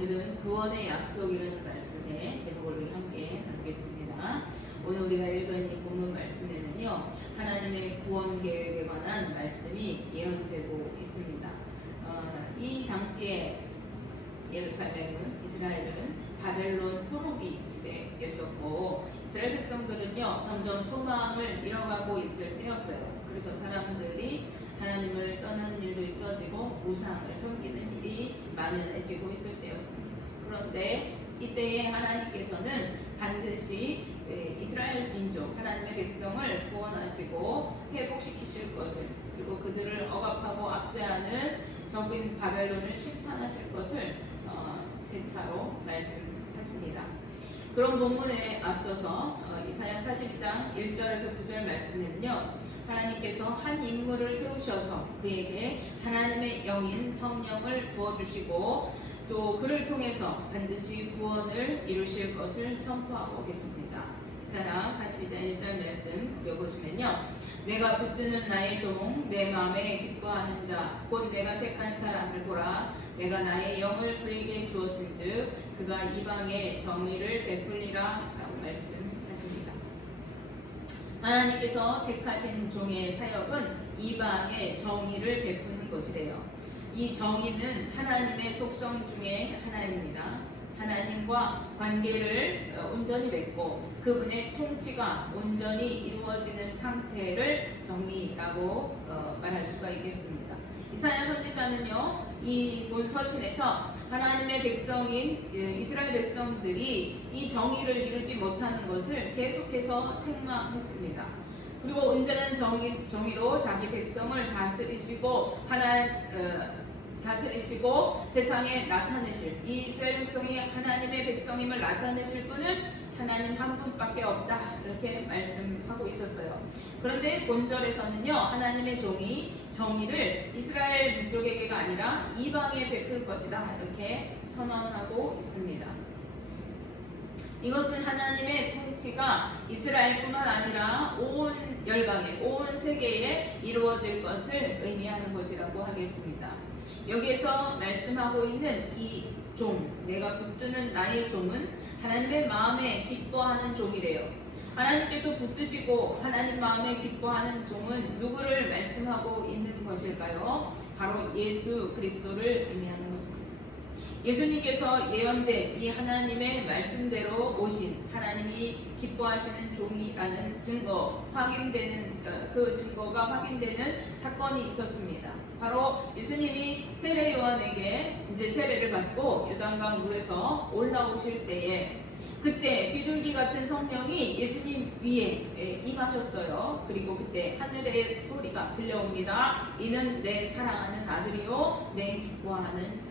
오늘은 구원의 약속이라는 말씀의 제목을 함께 나누겠습니다. 오늘 우리가 읽은 이 본문 말씀에는요, 하나님의 구원 계획에 관한 말씀이 예언되고 있습니다. 이 당시에 예루살렘은, 이스라엘은 바벨론 포로기 시대였었고, 이스라엘 백성들은요 점점 소망을 잃어가고 있을 때였어요. 그래서 사람들이 하나님을 떠나는 일도 있어지고 우상을 섬기는 일이 만연해지고 있을 때였습니다. 그런데 이때에 하나님께서는 반드시 이스라엘 민족, 하나님의 백성을 구원하시고 회복시키실 것을, 그리고 그들을 억압하고 압제하는 적인 바벨론을 심판하실 것을 재차로 말씀하십니다. 그런 본문에 앞서서 이사야 42장 1절에서 9절 말씀에는요, 하나님께서 한 인물을 세우셔서 그에게 하나님의 영인 성령을 부어주시고 또 그를 통해서 반드시 구원을 이루실 것을 선포하고 계십니다. 이사야 42장 1절 말씀 읽어보시면요, 내가 붙드는 나의 종, 내 마음에 기뻐하는 자, 곧 내가 택한 사람을 보라. 내가 나의 영을 그에게 주었은즉 그가 이방에 정의를 베풀리라 라고 말씀하십니다. 하나님께서 택하신 종의 사역은 이방에 정의를 베푸는 것이래요. 이 정의는 하나님의 속성 중에 하나입니다. 하나님과 관계를 온전히 맺고 그분의 통치가 온전히 이루어지는 상태를 정의라고 말할 수가 있겠습니다. 이사야 선지자는요, 이 본 서신에서 하나님의 백성인 이스라엘 백성들이 이 정의를 이루지 못하는 것을 계속해서 책망했습니다. 그리고 온전한 정의로 자기 백성을 다스리시고 세상에 나타내실, 이 이스라엘 백성이 하나님의 백성임을 나타내실 분은 하나님 한 분밖에 없다, 이렇게 말씀하고 있었어요. 그런데 본절에서는요, 하나님의 종이 정의를 이스라엘 민족에게가 아니라 이방에 베풀 것이다, 이렇게 선언하고 있습니다. 이것은 하나님의 통치가 이스라엘뿐만 아니라 온 열방에, 온 세계에 이루어질 것을 의미하는 것이라고 하겠습니다. 여기에서 말씀하고 있는 이 종, 내가 붙드는 나의 종은 하나님의 마음에 기뻐하는 종이래요. 하나님께서 붙드시고 하나님 마음에 기뻐하는 종은 누구를 말씀하고 있는 것일까요? 바로 예수 그리스도를 의미하는 것입니다. 예수님께서 예언된 이 하나님의 말씀대로 오신, 하나님이 기뻐하시는 종이라는 증거, 그 증거가 확인되는 사건이 있었습니다. 바로 예수님이 세례 요한에게 이제 세례를 받고 요단강 물에서 올라오실 때에, 그때 비둘기 같은 성령이 예수님 위에 임하셨어요. 그리고 그때 하늘의 소리가 들려옵니다. 이는 내 사랑하는 아들이요 내 기뻐하는 자.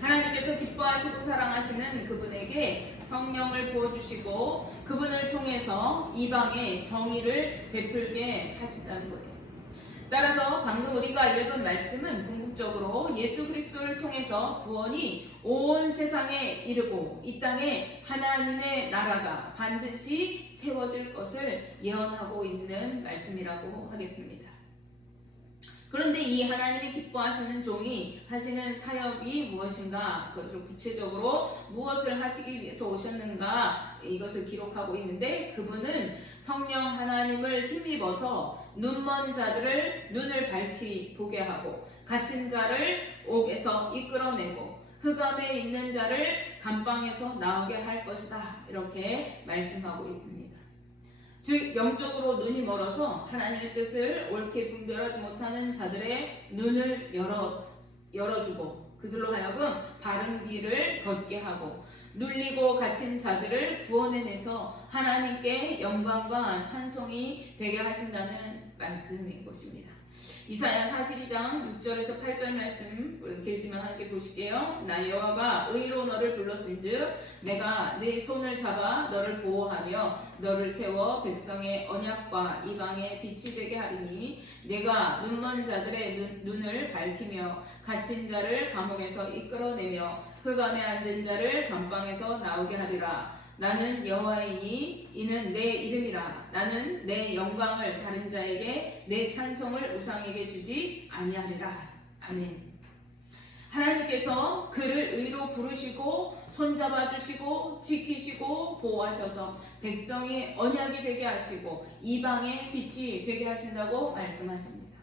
하나님께서 기뻐하시고 사랑하시는 그분에게 성령을 부어주시고 그분을 통해서 이방에 정의를 베풀게 하신다는 거예요. 따라서 방금 우리가 읽은 말씀은 궁극적으로 예수 그리스도를 통해서 구원이 온 세상에 이르고 이 땅에 하나님의 나라가 반드시 세워질 것을 예언하고 있는 말씀이라고 하겠습니다. 그런데 이 하나님이 기뻐하시는 종이 하시는 사역이 무엇인가, 그것을 구체적으로 무엇을 하시기 위해서 오셨는가, 이것을 기록하고 있는데, 그분은 성령 하나님을 힘입어서 눈먼 자들을 눈을 밝히 보게 하고 갇힌 자를 옥에서 이끌어내고 흑암에 있는 자를 감방에서 나오게 할 것이다, 이렇게 말씀하고 있습니다. 즉 영적으로 눈이 멀어서 하나님의 뜻을 옳게 분별하지 못하는 자들의 눈을 열어주고 그들로 하여금 바른 길을 걷게 하고 눌리고 갇힌 자들을 구원해내서 하나님께 영광과 찬송이 되게 하신다는 말씀인 것입니다. 이사야 42장 6절에서 8절 말씀 길지만 함께 보실게요. 나 여호와가 의로 너를 불렀은즉 내가 네 손을 잡아 너를 보호하며 너를 세워 백성의 언약과 이방의 빛이 되게 하리니 내가 눈먼 자들의 눈을 밝히며 갇힌 자를 감옥에서 이끌어내며 흑암에 앉은 자를 감방에서 나오게 하리라. 나는 여호와이니 이는 내 이름이라. 나는 내 영광을 다른 자에게 내 찬송을 우상에게 주지 아니하리라. 아멘. 하나님께서 그를 의로 부르시고 손잡아 주시고 지키시고 보호하셔서 백성이 언약이 되게 하시고 이방의 빛이 되게 하신다고 말씀하십니다.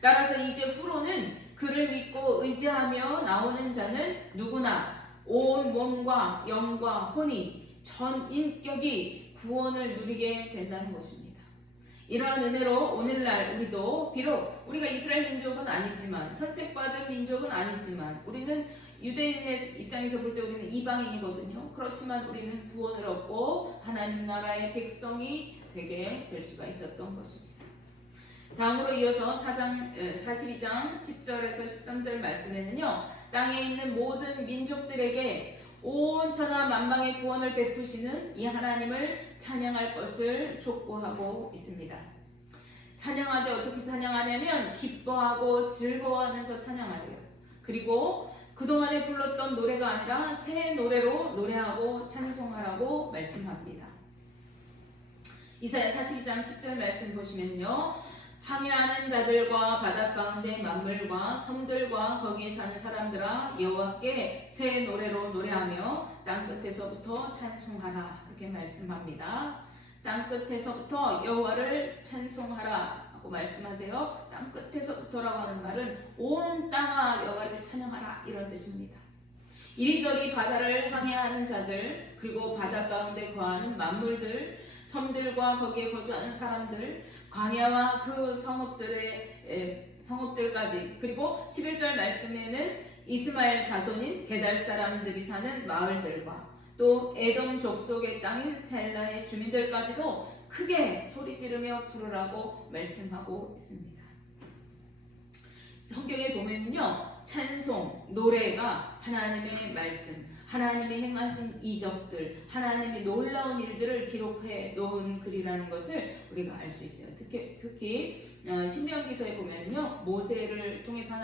따라서 이제 후로는 그를 믿고 의지하며 나오는 자는 누구나 온 몸과 영과 혼이 전 인격이 구원을 누리게 된다는 것입니다. 이러한 은혜로 오늘날 우리도 비록 우리가 이스라엘 민족은 아니지만 선택받은 민족은 아니지만 우리는 유대인의 입장에서 볼 때 우리는 이방인이거든요. 그렇지만 우리는 구원을 얻고 하나님 나라의 백성이 되게 될 수가 있었던 것입니다. 다음으로 이어서 42장 10절에서 13절 말씀에는요. 땅에 있는 모든 민족들에게 온 천하 만방의 구원을 베푸시는 이 하나님을 찬양할 것을 촉구하고 있습니다. 찬양하되 어떻게 찬양하냐면 기뻐하고 즐거워하면서 찬양하래요. 그리고 그동안에 불렀던 노래가 아니라 새 노래로 노래하고 찬송하라고 말씀합니다. 이사야 42장 10절 말씀 보시면요. 항해하는 자들과 바다 가운데 만물과 섬들과 거기에 사는 사람들아 여호와께 새 노래로 노래하며 땅끝에서부터 찬송하라 이렇게 말씀합니다. 땅끝에서부터 여호와를 찬송하라 하고 말씀하세요. 땅끝에서부터라고 하는 말은 온 땅아 여호와를 찬양하라 이런 뜻입니다. 이리저리 바다를 항해하는 자들 그리고 바다 가운데 거하는 만물들 섬들과 거기에 거주하는 사람들 광야와 그 성읍들까지 그리고 11절 말씀에는 이스마엘 자손인 게달 사람들이 사는 마을들과 또 에돔 족속의 땅인 셀라의 주민들까지도 크게 소리 지르며 부르라고 말씀하고 있습니다. 성경에 보면요 찬송, 노래가 하나님의 말씀 하나님이 행하신 이적들, 하나님의 놀라운 일들을 기록해 놓은 글이라는 것을 우리가 알 수 있어요. 특히 신명기서에 보면은요, 모세를 통해서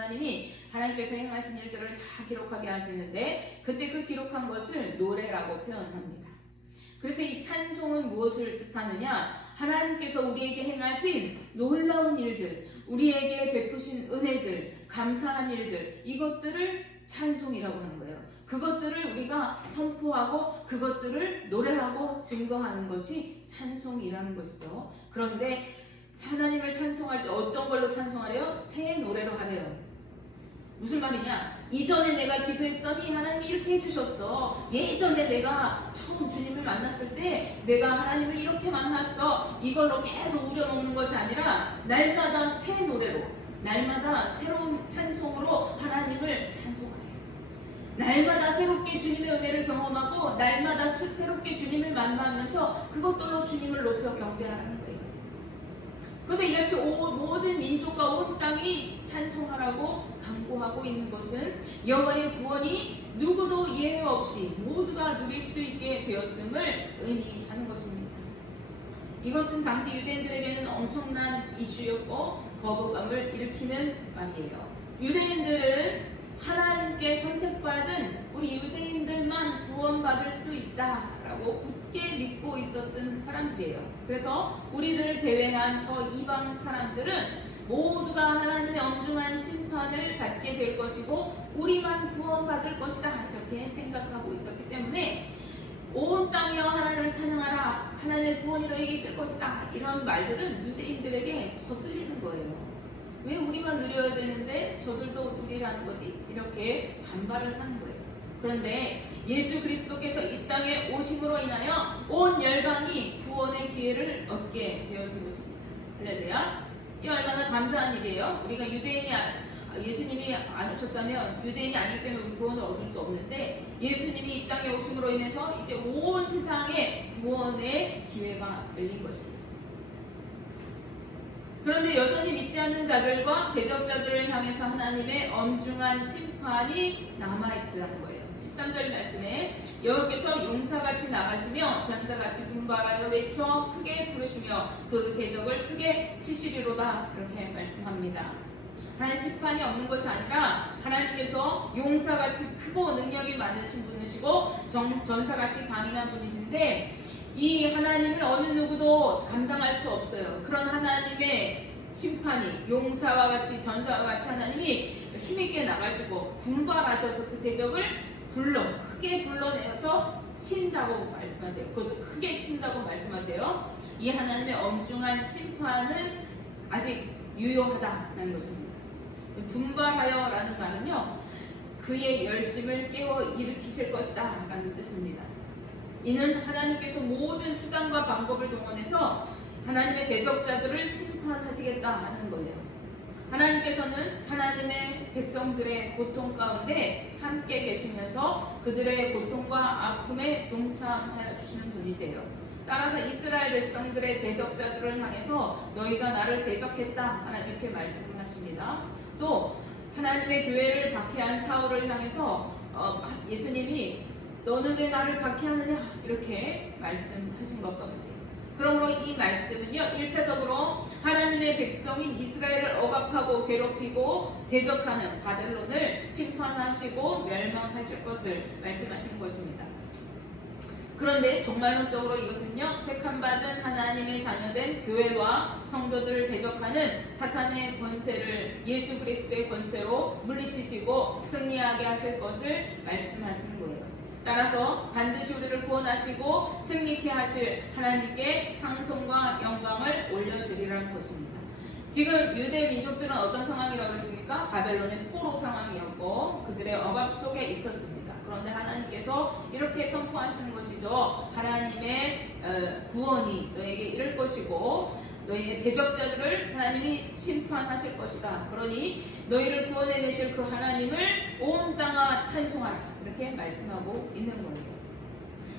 하나님께서 행하신 일들을 다 기록하게 하시는데, 그때 그 기록한 것을 노래라고 표현합니다. 그래서 이 찬송은 무엇을 뜻하느냐? 하나님께서 우리에게 행하신 놀라운 일들, 우리에게 베푸신 은혜들, 감사한 일들, 이것들을 찬송이라고 하는 거예요. 그것들을 우리가 선포하고 그것들을 노래하고 증거하는 것이 찬송이라는 것이죠. 그런데 하나님을 찬송할 때 어떤 걸로 찬송하래요? 새 노래로 하래요. 무슨 말이냐? 이전에 내가 기도했더니 하나님이 이렇게 해주셨어. 예전에 내가 처음 주님을 만났을 때 내가 하나님을 이렇게 만났어. 이걸로 계속 우려먹는 것이 아니라 날마다 새 노래로, 날마다 새로운 찬송으로 하나님을 찬송하래요. 날마다 새롭게 주님의 은혜를 경험하고 날마다 새롭게 주님을 만나면서 그것들로 주님을 높여 경배하라는 거예요. 그런데 이같이 모든 민족과 온 땅이 찬송하라고 강구하고 있는 것은 여호와의 구원이 누구도 예외 없이 모두가 누릴 수 있게 되었음을 의미하는 것입니다. 이것은 당시 유대인들에게는 엄청난 이슈였고 거부감을 일으키는 말이에요. 유대인들은 하나님께 선택받은 우리 유대인들만 구원받을 수 있다라고 굳게 믿고 있었던 사람들이에요. 그래서 우리를 제외한 저 이방 사람들은 모두가 하나님의 엄중한 심판을 받게 될 것이고 우리만 구원받을 것이다 이렇게 생각하고 있었기 때문에 온 땅이여 하나님을 찬양하라, 하나님의 구원이 너에게 있을 것이다, 이런 말들은 유대인들에게 거슬리는 거예요. 왜 우리만 누려야 되는데 저들도 누리라는 거지? 이렇게 반발을 하는 거예요. 그런데 예수 그리스도께서 이 땅에 오심으로 인하여 온 열방이 구원의 기회를 얻게 되어진 것입니다. 할렐루야. 이 얼마나 감사한 일이에요. 우리가 예수님이 안 오셨다면 유대인이 아니기 때문에 구원을 얻을 수 없는데 예수님이 이 땅에 오심으로 인해서 이제 온 세상에 구원의 기회가 열린 것입니다. 그런데 여전히 믿지 않는 자들과 대적자들을 향해서 하나님의 엄중한 심판이 남아있다는 거예요. 13절 말씀에 여호와께서 용사같이 나가시며 전사같이 분발하여 외쳐 크게 부르시며 그 대적을 크게 치시리로다 이렇게 말씀합니다. 하나님 심판이 없는 것이 아니라 하나님께서 용사같이 크고 능력이 많으신 분이시고 전사같이 강인한 분이신데 이 하나님을 어느 누구도 감당할 수 없어요. 그런 하나님의 심판이 용사와 같이 전사와 같이 하나님이 힘있게 나가시고 분발하셔서 그 대적을 크게 불러내서 친다고 말씀하세요. 그것도 크게 친다고 말씀하세요. 이 하나님의 엄중한 심판은 아직 유효하다는 것입니다. 분발하여라는 말은요, 그의 열심을 깨워 일으키실 것이다 라는 뜻입니다. 이는 하나님께서 모든 수단과 방법을 동원해서 하나님의 대적자들을 심판하시겠다 하는 거예요. 하나님께서는 하나님의 백성들의 고통 가운데 함께 계시면서 그들의 고통과 아픔에 동참하여 주시는 분이세요. 따라서 이스라엘 백성들의 대적자들을 향해서 너희가 나를 대적했다 하나님 이렇게 말씀하십니다. 또 하나님의 교회를 박해한 사울을 향해서 예수님이 너는 왜 나를 박해하느냐 이렇게 말씀하신 것과 같아요. 그러므로 이 말씀은요, 1차적으로 하나님의 백성인 이스라엘을 억압하고 괴롭히고 대적하는 바벨론을 심판하시고 멸망하실 것을 말씀하시는 것입니다. 그런데 종말론적으로 이것은요, 택함받은 하나님의 자녀된 교회와 성도들을 대적하는 사탄의 권세를 예수 그리스도의 권세로 물리치시고 승리하게 하실 것을 말씀하시는 거예요. 따라서 반드시 우리를 구원하시고 승리케 하실 하나님께 찬송과 영광을 올려드리라는 것입니다. 지금 유대 민족들은 어떤 상황이라고 했습니까? 바벨론의 포로 상황이었고 그들의 억압 속에 있었습니다. 그런데 하나님께서 이렇게 선포하시는 것이죠. 하나님의 구원이 너에게 이를 것이고 너희의 대적자들을 하나님이 심판하실 것이다. 그러니 너희를 구원해내실 그 하나님을 온 땅아 찬송하라. 이렇게 말씀하고 있는 거예요.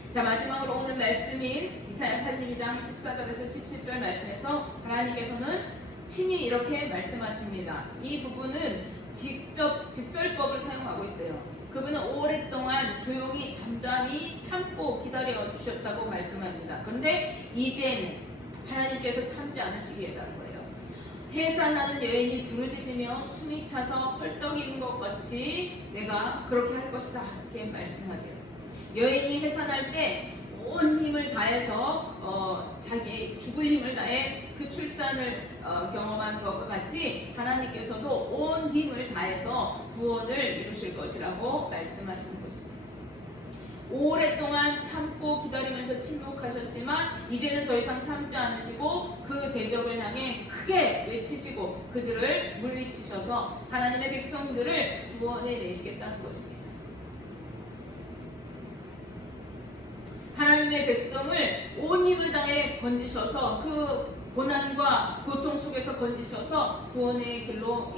자, 마지막으로 오늘 말씀인 이사야 42장 14절에서 17절 말씀에서 하나님께서는 친히 이렇게 말씀하십니다. 이 부분은 직접 직설법을 사용하고 있어요. 그분은 오랫동안 조용히 잠잠히 참고 기다려 주셨다고 말씀합니다. 그런데 이제는 하나님께서 참지 않으시겠다는 거예요. 해산하는 여인이 부르짖으며 숨이 차서 헐떡이는 것 같이 내가 그렇게 할 것이다 이렇게 말씀하세요. 여인이 해산할 때 온 힘을 다해서 자기 죽을 힘을 다해 그 출산을 경험하는 것과 같이 하나님께서도 온 힘을 다해서 구원을 이루실 것이라고 말씀하시는 것입니다. 오랫동안 참고 기다리면서 침묵하셨지만 이제는 더 이상 참지 않으시고 그 대적을 향해 크게 외치시고 그들을 물리치셔서 하나님의 백성들을 구원해 내시겠다는 것입니다. 하나님의 백성을 온 힘을 다해 건지셔서 그 고난과 고통 속에서 건지셔서 구원의 길로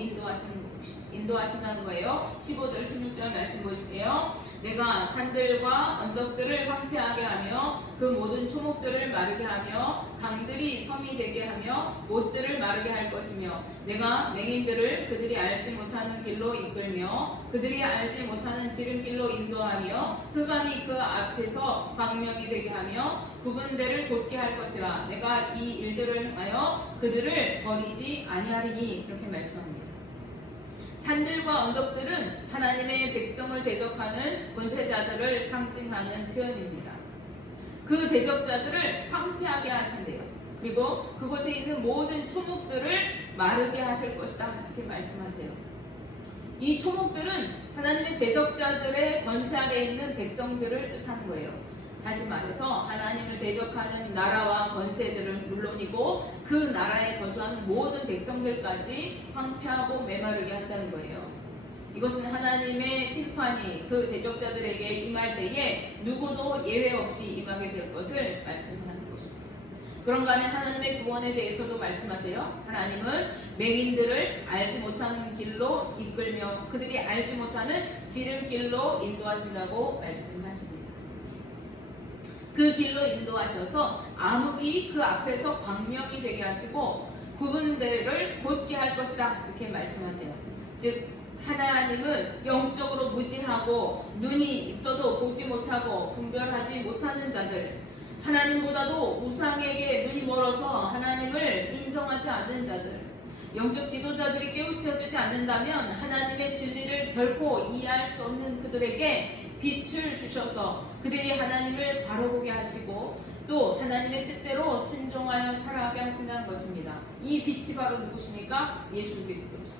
인도하신다는 거예요. 15절 16절 말씀 보실게요. 내가 산들과 언덕들을 황폐하게 하며 그 모든 초목들을 마르게 하며 강들이 섬이 되게 하며 못들을 마르게 할 것이며 내가 맹인들을 그들이 알지 못하는 길로 이끌며 그들이 알지 못하는 지름길로 인도하며 흑암이 그 앞에서 광명이 되게 하며 구분대를 돋게 할 것이라. 내가 이 일들을 행하여 그들을 버리지 아니하리니 이렇게 말씀합니다. 산들과 언덕들은 하나님의 백성을 대적하는 권세자들을 상징하는 표현입니다. 그 대적자들을 황폐하게 하신대요. 그리고 그곳에 있는 모든 초목들을 마르게 하실 것이다 이렇게 말씀하세요. 이 초목들은 하나님의 대적자들의 권세 아래 있는 백성들을 뜻하는 거예요. 다시 말해서 하나님을 대적하는 나라와 권세들을 물론이고 그 나라에 거주하는 모든 백성들까지 황폐하고 메마르게 한다는 거예요. 이것은 하나님의 심판이 그 대적자들에게 임할 때에 누구도 예외 없이 임하게 될 것을 말씀하는 것입니다. 그런가 하면 하나님의 구원에 대해서도 말씀하세요. 하나님은 맹인들을 알지 못하는 길로 이끌며 그들이 알지 못하는 지름길로 인도하신다고 말씀하십니다. 그 길로 인도하셔서 암흑이 그 앞에서 광명이 되게 하시고 구분대를 곧게 할 것이다 이렇게 말씀하세요. 즉 하나님은 영적으로 무지하고 눈이 있어도 보지 못하고 분별하지 못하는 자들, 하나님보다도 우상에게 눈이 멀어서 하나님을 인정하지 않는 자들, 영적 지도자들이 깨우쳐주지 않는다면 하나님의 진리를 결코 이해할 수 없는 그들에게 빛을 주셔서 그들이 하나님을 바라보게 하시고 또 하나님의 뜻대로 순종하여 살아가게 하신다는 것입니다. 이 빛이 바로 누구십니까? 예수 그리스도죠.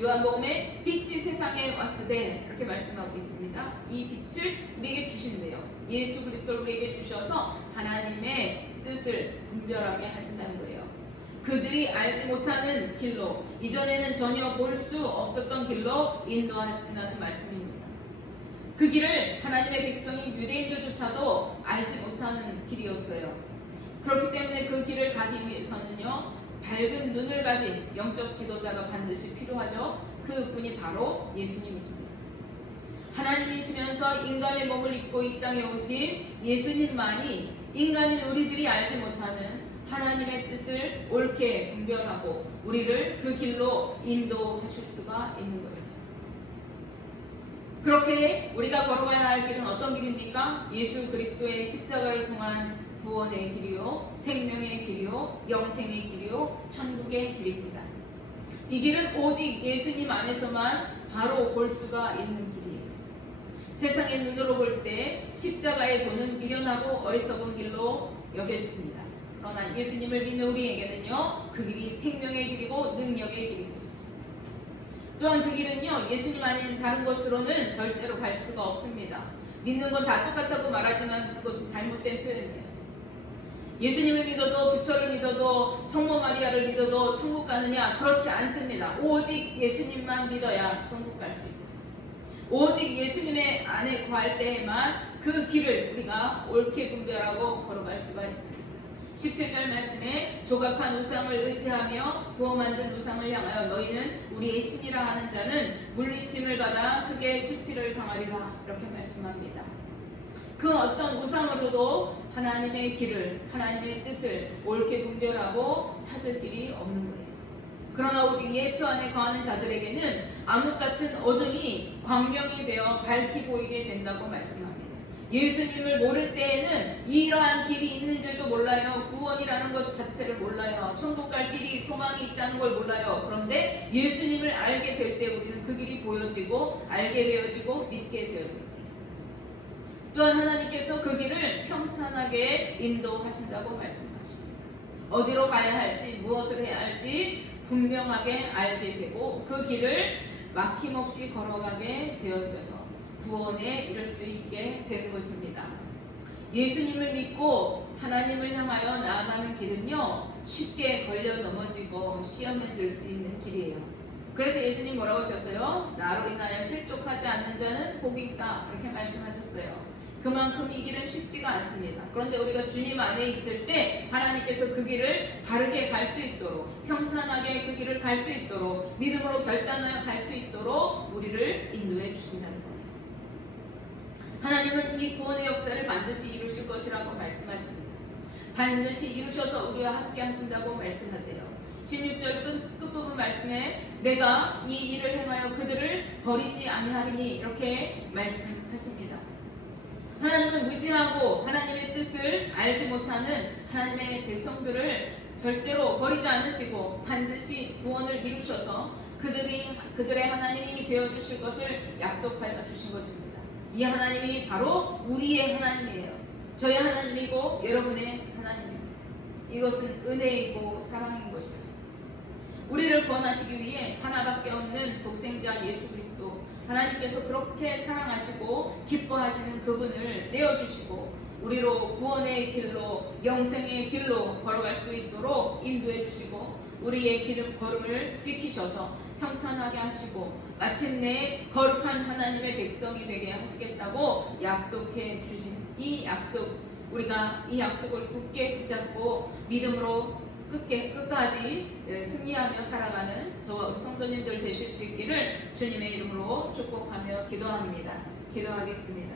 요한복음에 빛이 세상에 왔으되 이렇게 말씀하고 있습니다. 이 빛을 우리에게 주신대요. 예수 그리스도를 우리에게 주셔서 하나님의 뜻을 분별하게 하신다는 거예요. 그들이 알지 못하는 길로, 이전에는 전혀 볼 수 없었던 길로 인도하신다는 말씀입니다. 그 길을 하나님의 백성인 유대인들조차도 알지 못하는 길이었어요. 그렇기 때문에 그 길을 가기 위해서는요, 밝은 눈을 가진 영적 지도자가 반드시 필요하죠. 그 분이 바로 예수님이십니다. 하나님이시면서 인간의 몸을 입고 이 땅에 오신 예수님만이 인간인 우리들이 알지 못하는 하나님의 뜻을 옳게 분별하고 우리를 그 길로 인도하실 수가 있는 것이죠. 그렇게 우리가 걸어가야 할 길은 어떤 길입니까? 예수 그리스도의 십자가를 통한 구원의 길이요, 생명의 길이요, 영생의 길이요, 천국의 길입니다. 이 길은 오직 예수님 안에서만 바로 볼 수가 있는 길이에요. 세상의 눈으로 볼 때 십자가의 도는 미련하고 어리석은 길로 여겨집니다. 그러나 예수님을 믿는 우리에게는요, 그 길이 생명의 길이고 능력의 길인 것이죠. 또한 그 길은요, 예수님 아닌 다른 것으로는 절대로 갈 수가 없습니다. 믿는 건 다 똑같다고 말하지만 그것은 잘못된 표현이에요. 예수님을 믿어도, 부처를 믿어도, 성모 마리아를 믿어도 천국 가느냐? 그렇지 않습니다. 오직 예수님만 믿어야 천국 갈 수 있어요. 오직 예수님의 안에 구할 때에만 그 길을 우리가 옳게 분별하고 걸어갈 수가 있습니다. 17절 말씀에 조각한 우상을 의지하며 부어 만든 우상을 향하여 너희는 우리의 신이라 하는 자는 물리침을 받아 크게 수치를 당하리라, 이렇게 말씀합니다. 그 어떤 우상으로도 하나님의 길을, 하나님의 뜻을 옳게 분별하고 찾을 길이 없는 거예요. 그러나 오직 예수 안에 거하는 자들에게는 암흑 같은 어둠이 광명이 되어 밝히 보이게 된다고 말씀합니다. 예수님을 모를 때에는 이러한 길이 있는 줄도 몰라요. 구원이라는 것 자체를 몰라요. 천국 갈 길이, 소망이 있다는 걸 몰라요. 그런데 예수님을 알게 될 때 우리는 그 길이 보여지고 알게 되어지고 믿게 되어집니다. 또한 하나님께서 그 길을 평탄하게 인도하신다고 말씀하십니다. 어디로 가야 할지, 무엇을 해야 할지 분명하게 알게 되고 그 길을 막힘없이 걸어가게 되어져서 구원에 이를 수 있게 되는 것입니다. 예수님을 믿고 하나님을 향하여 나아가는 길은요, 쉽게 걸려 넘어지고 시험에 들 수 있는 길이에요. 그래서 예수님 뭐라고 하셨어요? 나로 인하여 실족하지 않는 자는 복이 있다, 이렇게 말씀하셨어요. 그만큼 이 길은 쉽지가 않습니다. 그런데 우리가 주님 안에 있을 때 하나님께서 그 길을 바르게 갈 수 있도록, 평탄하게 그 길을 갈 수 있도록, 믿음으로 결단하여 갈 수 있도록 우리를 인도해 주신다는 거예요. 하나님은 이 구원의 역사를 반드시 이루실 것이라고 말씀하십니다. 반드시 이루셔서 우리와 함께 하신다고 말씀하세요. 16절 끝부분 말씀에 내가 이 일을 행하여 그들을 버리지 아니하리니, 이렇게 말씀하십니다. 하나님은 무지하고 하나님의 뜻을 알지 못하는 하나님의 백성들을 절대로 버리지 않으시고 반드시 구원을 이루셔서 그들의 하나님이 되어주실 것을 약속하여 주신 것입니다. 이 하나님이 바로 우리의 하나님이에요. 저의 하나님이고 여러분의 하나님입니다. 이것은 은혜이고 사랑인 것이죠. 우리를 구원하시기 위해 하나밖에 없는 독생자 예수 그리스도, 하나님께서 그렇게 사랑하시고 기뻐하시는 그분을 내어주시고 우리로 구원의 길로, 영생의 길로 걸어갈 수 있도록 인도해 주시고 우리의 걸음을 지키셔서 평탄하게 하시고 마침내 거룩한 하나님의 백성이 되게 하시겠다고 약속해 주신 이 약속, 우리가 이 약속을 굳게 붙잡고 믿음으로 끝까지 승리하며 살아가는 저와 성도님들 되실 수 있기를 주님의 이름으로 축복하며 기도합니다. 기도하겠습니다.